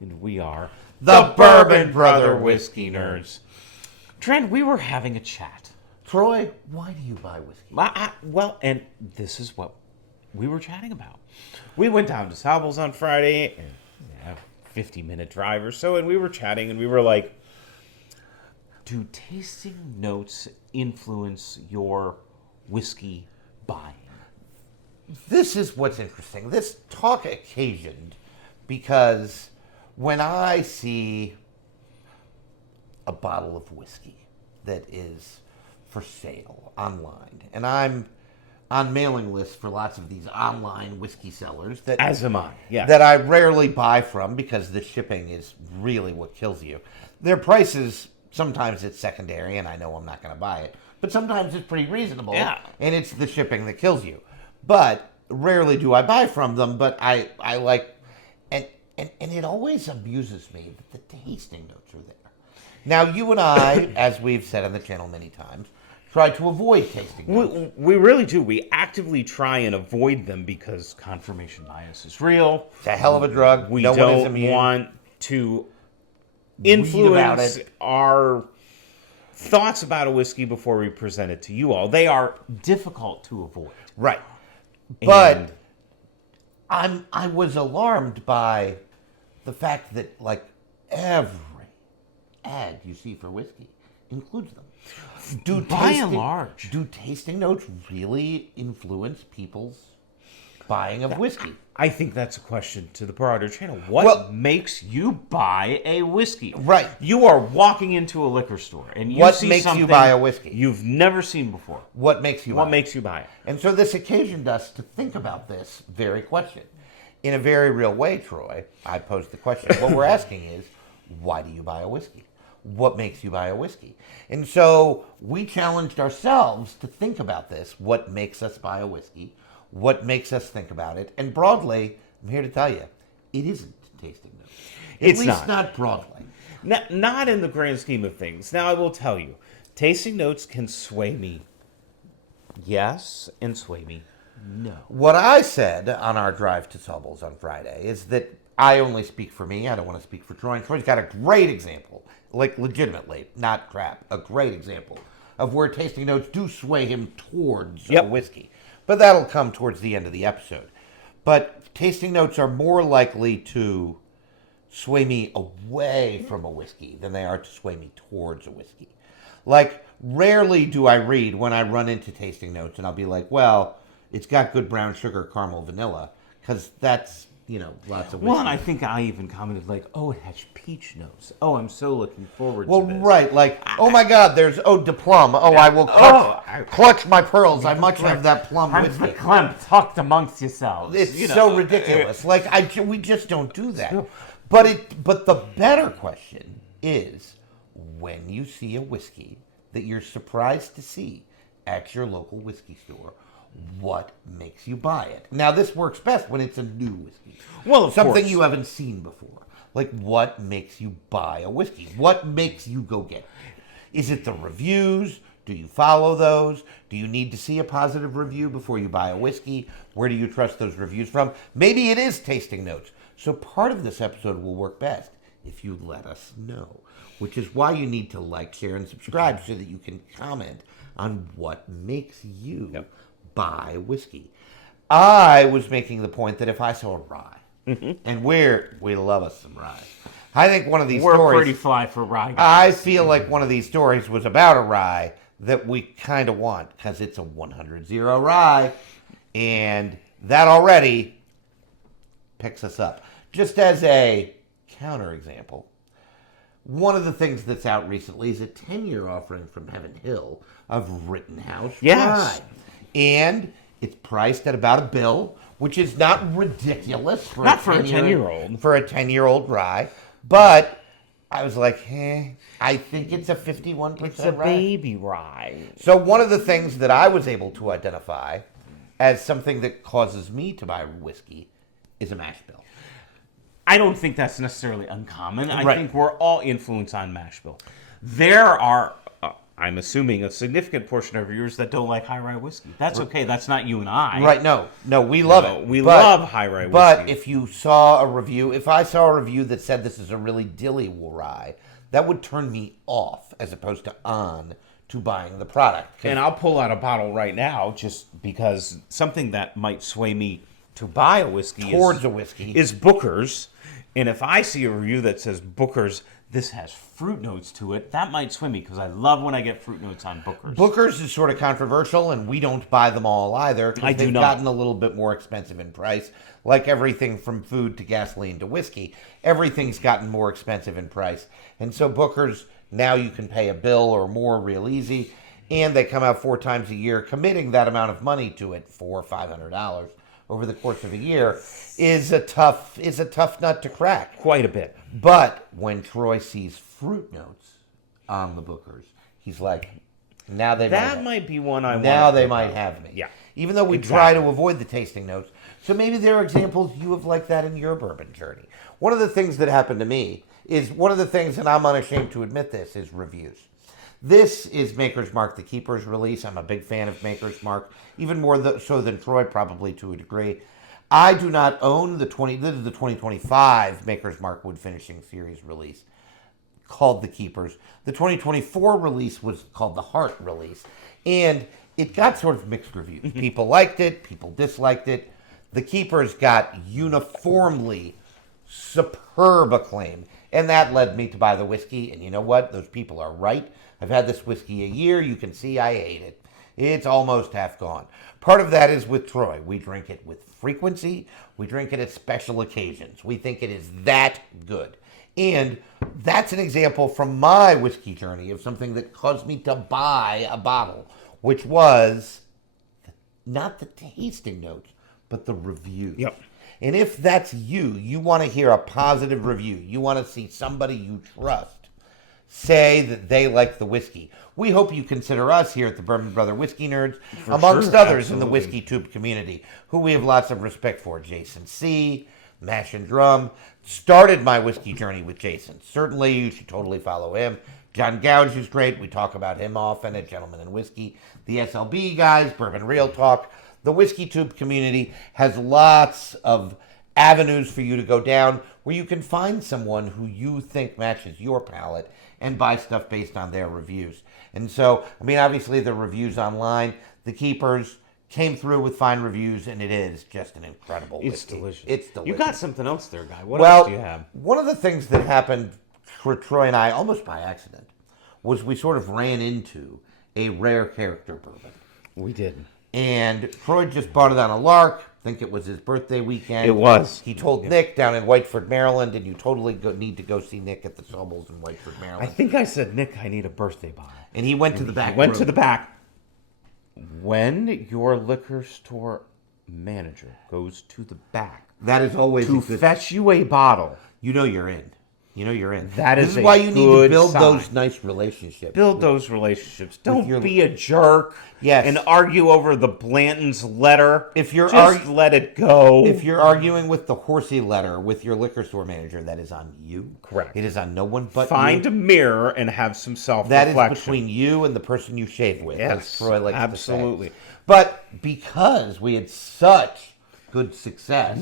And we are The Bourbon Brother Whiskey Nerds. Trent, we were having a chat. Troy, why do you buy whiskey? Well, and this is what we were chatting about. We went down to Sables on Friday, and 50-minute drive or so, and we were chatting, and we were like, do tasting notes influence your whiskey buying? This is what's interesting. This talk occasioned because when I see a bottle of whiskey that is for sale online, and I'm on mailing lists for lots of these online whiskey sellers that, As am I, yeah. that I rarely buy from because the shipping is really what kills you. Their prices, sometimes it's secondary and I know I'm not going to buy it, but sometimes it's pretty reasonable, Yeah. and it's the shipping that kills you. But rarely do I buy from them, but I like, and it always amuses me that the tasting notes are there. Now, you and I, as we've said on the channel many times, try to avoid tasting notes. We really do. We actively try and avoid them because confirmation bias is real. It's a hell of a drug. We No one is don't immune. want to Read about influence it. our thoughts about a whiskey before we present it to you all. They are difficult to avoid. Right. But And- I was alarmed by the fact that like every ad you see for whiskey includes them. By and large. do tasting notes really influence people's buying of whiskey? I think that's a question to the broader channel. What Well- makes you buy a whiskey? Right. You are walking into a liquor store and you What see makes you something buy a whiskey? you've never seen before. What makes you What buy? makes you buy it? And so this occasioned us to think about this very question. In a very real way, Troy, I posed the question. What we're asking is, why do you buy a whiskey? What makes you buy a whiskey? And so we challenged ourselves to think about this. What makes us buy a whiskey? What makes us think about it? And broadly, I'm here to tell you, it isn't tasting notes. At It's least not. not broadly. Not in the grand scheme of things. Now, I will tell you, tasting notes can sway me yes and sway me no. What I said on our drive to Sables on Friday is that I only speak for me. I don't want to speak for Troy. And Troy's got a great example, like legitimately, not crap, a great example of where tasting notes do sway him towards a Yep. whiskey. But that'll come towards the end of the episode. But tasting notes are more likely to sway me away from a whiskey than they are to sway me towards a whiskey. Like, rarely do I read when I run into tasting notes and I'll be like, well, it's got good brown sugar, caramel, vanilla, because that's, lots of whiskey. Well, and I think I even commented like, oh, it has peach notes. Oh, I'm so looking forward Well, to this. right, like, oh my God, there's eau de plum. Oh, I will clutch my pearls. I must have that plum whiskey. Clem, talk amongst yourselves. It's so ridiculous. Like, we just don't do that. But the better question is, when you see a whiskey that you're surprised to see at your local whiskey store, what makes you buy it? Now, this works best when it's a new whiskey. Well, of something course. you haven't seen before. Like, what makes you buy a whiskey? What makes you go get it? Is it the reviews? Do you follow those? Do you need to see a positive review before you buy a whiskey? Where do you trust those reviews from? Maybe it is tasting notes. So part of this episode will work best if you let us know, which is why you need to like, share, and subscribe so that you can comment on what makes you buy whiskey. I was making the point that if I saw a rye, and we love us some rye. I think one of these We're stories, pretty fly for rye guys. I feel like one of these stories was about a rye that we kind of want because it's a 100-0 rye, and that already picks us up. Just as a counterexample, one of the things that's out recently is a 10-year offering from Heaven Hill of Rittenhouse Yes. rye. And it's priced at about $1, which is not ridiculous for Not for a 10-year-old. For a 10-year-old rye. But I was like, I think it's a 51% It's a rye. baby rye. So one of the things that I was able to identify as something that causes me to buy whiskey is a mash bill. I don't think that's necessarily uncommon. I Right. think we're all influenced on mash bill. There are I'm assuming a significant portion of viewers that don't like high rye whiskey. That's okay. That's not you and I. Right? No, we love it. We love high rye whiskey. But if you saw a review, if I saw a review that said this is a really dilly rye, that would turn me off as opposed to on to buying the product. And I'll pull out a bottle right now just because something that might sway me to buy a whiskey is Booker's. And if I see a review that says Booker's, this has fruit notes to it, that might sway me because I love when I get fruit notes on Booker's. Booker's is sort of controversial, and we don't buy them all either. They've gotten a little bit more expensive in price. Like everything from food to gasoline to whiskey, everything's gotten more expensive in price. And so Booker's, now you can pay a bill or more real easy, and they come out 4 times a year. Committing that amount of money to it, $400 or $500 over the course of a year, is a tough nut to crack. Quite a bit. But when Troy sees fruit notes on the Booker's, he's like, now they might be one I want. Now they might have me. Yeah. Even though we try to avoid the tasting notes. So maybe there are examples you have like that in your bourbon journey. One of the things that happened to me is one of the things, and I'm unashamed to admit this, is reviews. This is Maker's Mark, the Keeper's release. I'm a big fan of Maker's Mark, even more so than Troy, probably to a degree. I do not own this is the 2025 Maker's Mark Wood Finishing Series release called the Keepers. The 2024 release was called the Heart release, and it got sort of mixed reviews. People liked it, people disliked it. The Keepers got uniformly superb acclaim, and that led me to buy the whiskey, and you know what? Those people are right. I've had this whiskey a year. You can see I hate it. It's almost half gone. Part of that is with Troy. We drink it with frequency. We drink it at special occasions. We think it is that good. And that's an example from my whiskey journey of something that caused me to buy a bottle, which was not the tasting notes, but the reviews. Yep. And if that's you want to hear a positive review. You want to see somebody you trust say that they like the whiskey. We hope you consider us here at the Bourbon Brother Whiskey Nerds, amongst others in the Whiskey Tube community, who we have lots of respect for. Jason C., Mash and Drum, started my whiskey journey with Jason. Certainly, you should totally follow him. John Gouge is great. We talk about him often at Gentlemen in Whiskey. The SLB guys, Bourbon Real Talk. The Whiskey Tube community has lots of avenues for you to go down where you can find someone who you think matches your palate and buy stuff based on their reviews. And so, I mean, obviously the reviews online, the Keepers came through with fine reviews, and it is just an incredible whiskey. It's delicious. It's delicious. You got something else there, Guy. What else do you have? One of the things that happened for Troy and I, almost by accident, was we sort of ran into a rare character bourbon. We did. And Troy just bought it on a lark. I think it was his birthday weekend. It was. He told Nick down in Whiteford, Maryland, and you totally need to go see Nick at the Sobels in Whiteford, Maryland. I think I said, Nick, I need a birthday bottle. And he went to the back. He went to the back. When your liquor store manager goes to the back, that is always to fetch you a bottle, you know you're in. You know you're in. This is why you need to build those nice relationships. Build those relationships. Don't be a jerk. Yes. And argue over the Blanton's letter. If you're just let it go. If you're arguing with the horsey letter with your liquor store manager, that is on you. Correct. It is on no one but Find you. a mirror and have some self-reflection. That is between you and the person you shave with. Yes, Troy likes absolutely. To say. But because we had such good success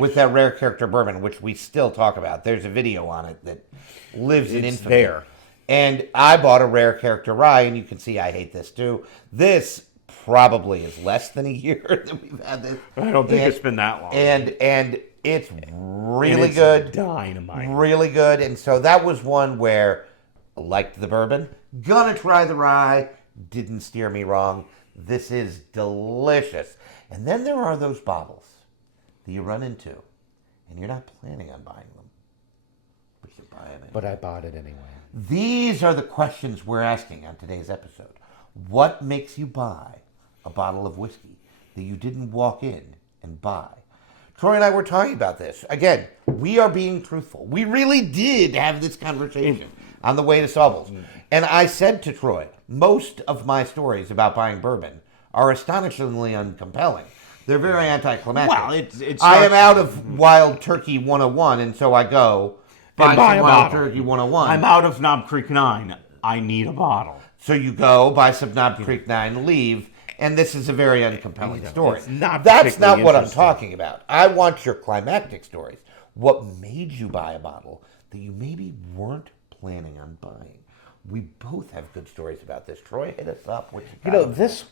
with that rare character bourbon, which we still talk about. There's a video on it that lives in infamy. There. And I bought a rare character rye, and you can see I hate this too. This probably is less than a year that we've had this. I don't think it's been that long. And it's really good. Dynamite. Really good. And so that was one where I liked the bourbon. Gonna try the rye. Didn't steer me wrong. This is delicious. And then there are those bottles that you run into, and you're not planning on buying them, but you buy them anyway. But I bought it anyway. These are the questions we're asking on today's episode. What makes you buy a bottle of whiskey that you didn't walk in and buy? Troy and I were talking about this. Again, we are being truthful. We really did have this conversation on the way to Sobels. And I said to Troy, most of my stories about buying bourbon are astonishingly uncompelling. They're very anticlimactic. Well, it's I am out of Wild Turkey 101, and so I go buy some Wild Turkey 101. I'm out of Knob Creek 9. I need a bottle. So you go, buy some Knob Creek 9, leave, and this is a very uncompelling story. it's not That's not particularly what I'm interesting. talking about. I want your climactic stories. What made you buy a bottle that you maybe weren't planning on buying? We both have good stories about this. Troy, hit us up. What you got? This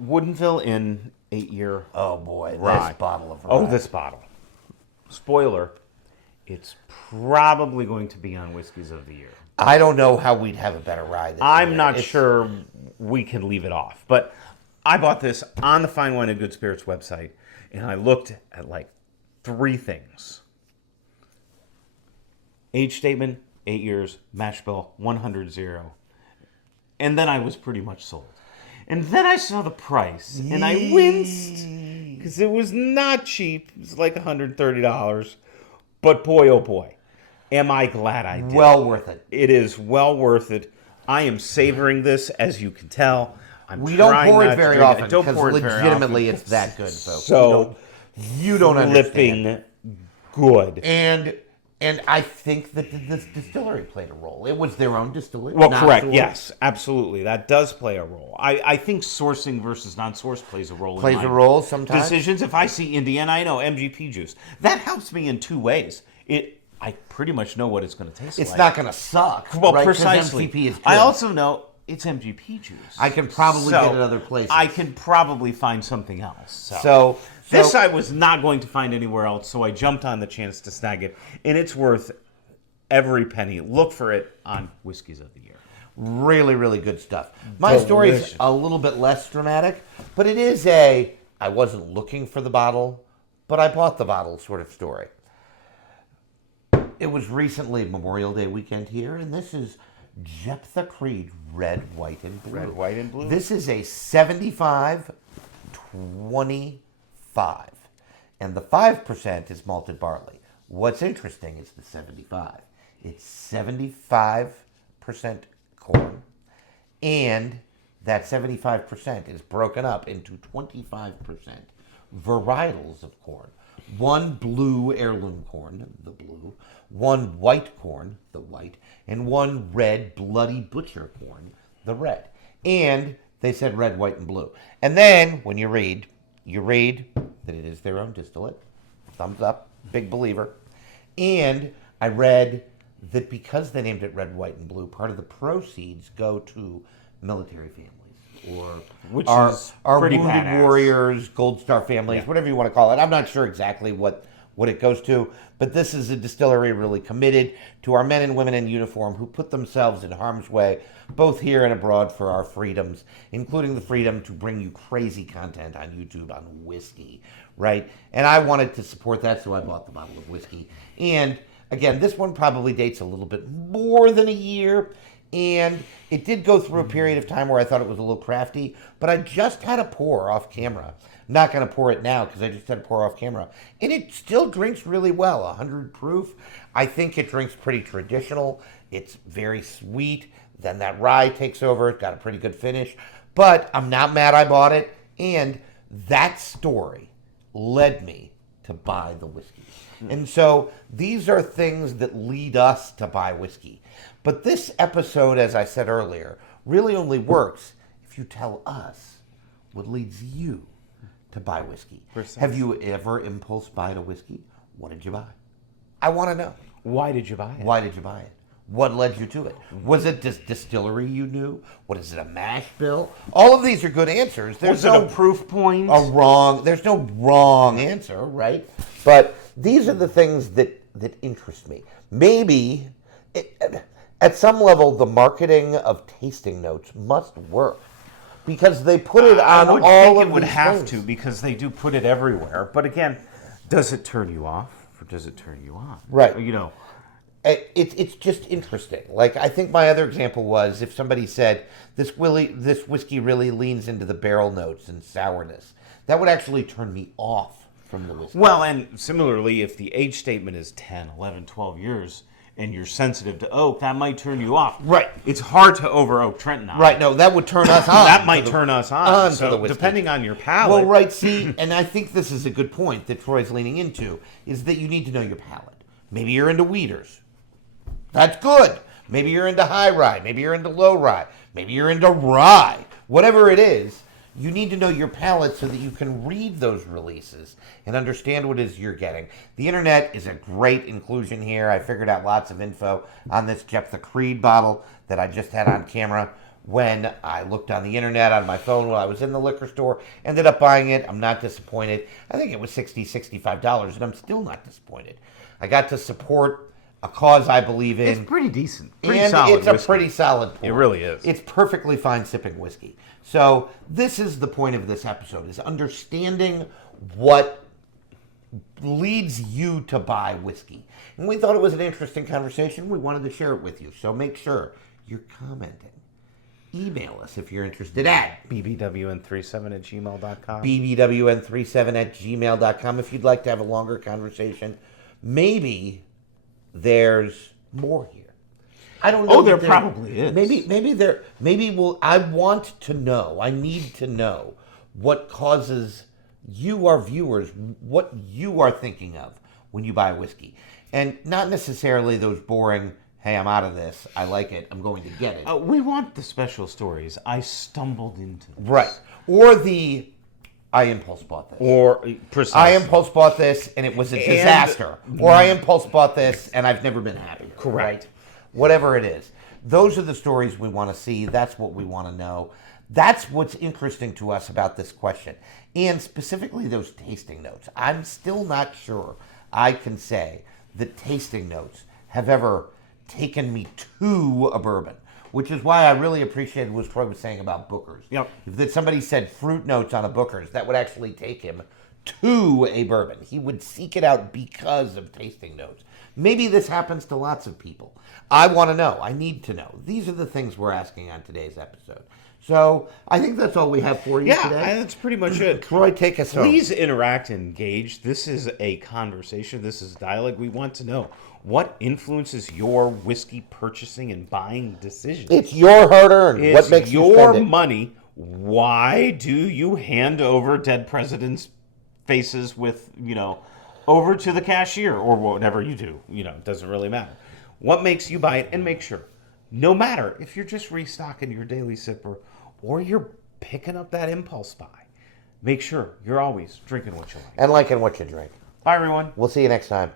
Woodinville in 8-year. Oh boy, rye. this bottle of rye. Oh, this bottle. Spoiler, it's probably going to be on Whiskeys of the Year. I don't know how we'd have a better rye this year. I'm not sure we can leave it off. But I bought this on the Fine Wine and Good Spirits website, and I looked at like 3 things. Age statement, 8 years, mash bill, 100-0. And then I was pretty much sold. And then I saw the price, and I winced, because it was not cheap. It was like $130. But boy, oh boy, am I glad I did. Well worth it. It is well worth it. I am savoring this, as you can tell. We don't pour it very often Don't because pour it very legitimately often. it's that good. Folks. So you don't understand. flipping good. And I think that this distillery played a role. It was their own distillery. Well, not correct. sourced. Yes, absolutely. That does play a role. I think sourcing versus non-sourced plays a role. Plays in a my role sometimes. Decisions. If I see Indiana, I know MGP juice. That helps me in 2 ways. I pretty much know what it's going to taste like. It's not going to suck. Well, right? 'Cause precisely. MCP is good. I also know it's MGP juice. I can probably get it other places. I can probably find something else. So This I was not going to find anywhere else, so I jumped on the chance to snag it, and it's worth every penny. Look for it on Whiskeys of the Year. really, really good stuff. My story is Delicious. a little bit less dramatic, but it is I wasn't looking for the bottle, but I bought the bottle sort of story. It was recently Memorial Day weekend here, and this is Jephthah Creed Red, White, and Blue. Red, White, and Blue. This is a 75-25, and the 5% is malted barley. What's interesting is the 75. It's 75% corn, and that 75% is broken up into 25% varietals of corn. One blue heirloom corn, the blue, one white corn, the white, and one red bloody butcher corn, the red. And they said red, white, and blue. And then when you read that it is their own distillate. Thumbs up, big believer. And I read that because they named it red, white, and blue, part of the proceeds go to military families or Which our is wounded pretty badass. warriors, Gold Star families, Yeah. whatever you want to call it. I'm not sure exactly what it goes to, but this is a distillery really committed to our men and women in uniform who put themselves in harm's way, both here and abroad, for our freedoms, including the freedom to bring you crazy content on YouTube on whiskey, right? And I wanted to support that, so I bought the bottle of whiskey. And again, this one probably dates a little bit more than a year, and it did go through a period of time where I thought it was a little crafty, but I just had a pour off camera. I'm not going to pour it now because I just had a pour off camera. And it still drinks really well, 100 proof. I think it drinks pretty traditional. It's very sweet. Then that rye takes over. It's got a pretty good finish. But I'm not mad I bought it. And that story led me to buy the whiskey. And so these are things that lead us to buy whiskey. But this episode, as I said earlier, really only works if you tell us what leads you to buy whiskey. Precisely. Have you ever impulse buyed a whiskey? What did you buy? I want to know. Why did you buy it? Why did you buy it? What led you to it? Was it this distillery you knew? What is it, a mash bill? All of these are good answers. There's Was it a proof point? there's no wrong answer, right? But these are the things that interest me. Maybe at some level the marketing of tasting notes must work because they put it on I would all think of it would these have things. to because they do put it everywhere. But again, does it turn you off or does it turn you on? Right. You know, It's just interesting. Like, I think my other example was if somebody said this whiskey really leans into the barrel notes and sourness, that would actually turn me off from the whiskey. well, and similarly, if the age statement is 10, 11, 12 years and you're sensitive to oak, that might turn you off. Right. It's hard to over oak Trenton on. Right, no, that would turn us on. That might turn us on. on to So the whiskey. depending on your palate. Well, right, see, and I think this is a good point that Troy's leaning into, is that you need to know your palate. Maybe you're into weeders. That's good. Maybe you're into high rye. Maybe you're into low rye. Maybe you're into rye. Whatever it is, you need to know your palate so that you can read those releases and understand what it is you're getting. The internet is a great inclusion here. I figured out lots of info on this Jeff the Creed bottle that I just had on camera when I looked on the internet on my phone while I was in the liquor store. Ended up buying it. I'm not disappointed. I think it was $60, $65, and I'm still not disappointed. I got to support a cause I believe in. It's pretty decent. Pretty And solid it's a whiskey. pretty solid pour. It really is. It's perfectly fine sipping whiskey. So this is the point of this episode, is understanding what leads you to buy whiskey. And we thought it was an interesting conversation. We wanted to share it with you. So make sure you're commenting. Email us if you're interested at BBWN37@gmail.com. BBWN37@gmail.com if you'd like to have a longer conversation. Maybe there's more here. I don't know. Oh, there probably is. I want to know. I need to know what causes you, our viewers, what you are thinking of when you buy whiskey. And not necessarily those boring, hey, I'm out of this, I like it, I'm going to get it. We want the special stories. I stumbled into this. Right. Or the, I impulse bought this. Or precisely. I impulse bought this and it was a disaster. Or I impulse bought this and I've never been happy. Correct. Right? Whatever it is. Those are the stories we want to see. That's what we want to know. That's what's interesting to us about this question. And specifically those tasting notes. I'm still not sure I can say that tasting notes have ever taken me to a bourbon. Which is why I really appreciated what Troy was saying about Booker's. Yep. If somebody said fruit notes on a Booker's, that would actually take him to a bourbon. He would seek it out because of tasting notes. Maybe this happens to lots of people. I want to know. I need to know. These are the things we're asking on today's episode. So I think that's all we have for you today. Yeah, that's pretty much it. Troy, take us home. Please interact and engage. This is a conversation. This is dialogue. We want to know what influences your whiskey purchasing and buying decisions. It's your hard-earned. It's What makes you your spend it? money. Why do you hand over dead presidents' faces with, over to the cashier or whatever you do? It doesn't really matter. What makes you buy it? And make sure, no matter if you're just restocking your daily sipper or you're picking up that impulse buy, make sure you're always drinking what you like. And liking what you drink. Bye, everyone. We'll see you next time.